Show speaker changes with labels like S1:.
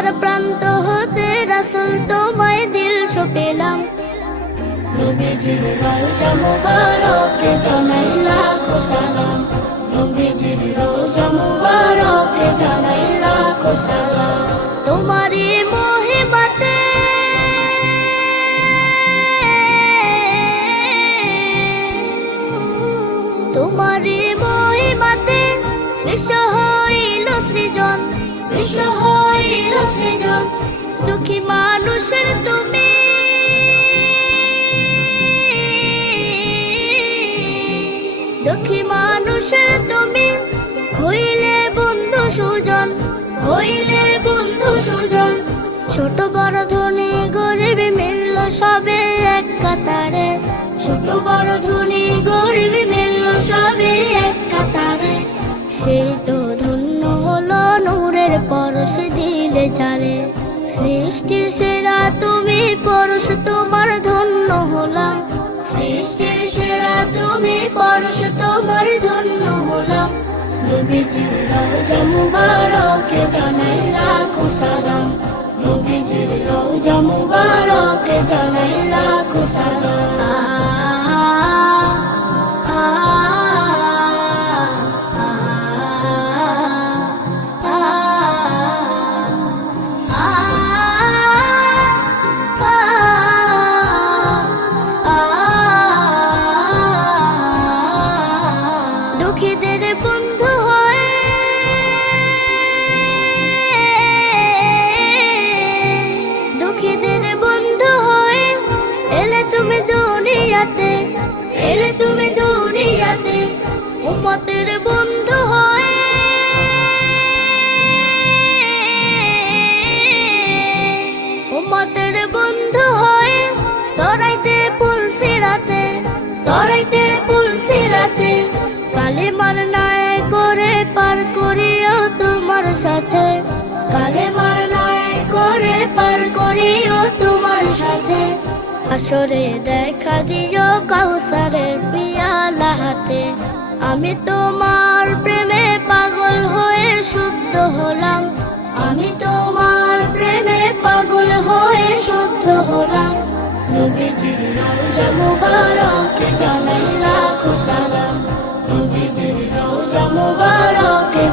S1: দুনিয়ার প্রান্ত হতে রাসুল তোমায় দিল সপেলাম তোমারই মহিমাতে তোমারই মহিমাতে বিশ্ব হইল সৃজন। বিশ্ব সৃজন দুঃখী মানুষের তুমি। দুঃখী মানুষের তুমি, হইলে বন্ধু সুজন, হইলে বন্ধু সুজন। ছোট বড় ধনী গরিব মিলল সবে এক কাতারে। ছোট বড় ধনী গরিব মিলল সবে এক কাতারে। সেই তো যারে সৃষ্টির সেরা তুমি পরশ তোমার ধন্য হলাম। সৃষ্টির সেরা তুমি পরশ তোমার ধন্য হলাম। নবীজির রওজা মুবারকে জানাই লাখো সালাম। নবীজির রওজা জানাই লাখো সালাম। উম্মতের বন্ধু হয়ে উম্মতের বন্ধু হয়ে তরাইতে পুলসি রাতে, তরাইতে পুলসি রাতে কালে মার করে পার করিও তোমার সাথে কালে মার করে পার করিও তোমার সাথে। আসরে দেখা দিও কাউসারের পিয়ালা হাতে আমি তোমার প্রেমে পাগল হয়ে শুদ্ধ হলাম। আমি তোমার প্রেমে পাগল হয়ে শুদ্ধ হলাম। নবীজির রওজা মুবারকে জানাই লাখো সালাম। নবীজির রওজা মুবারকে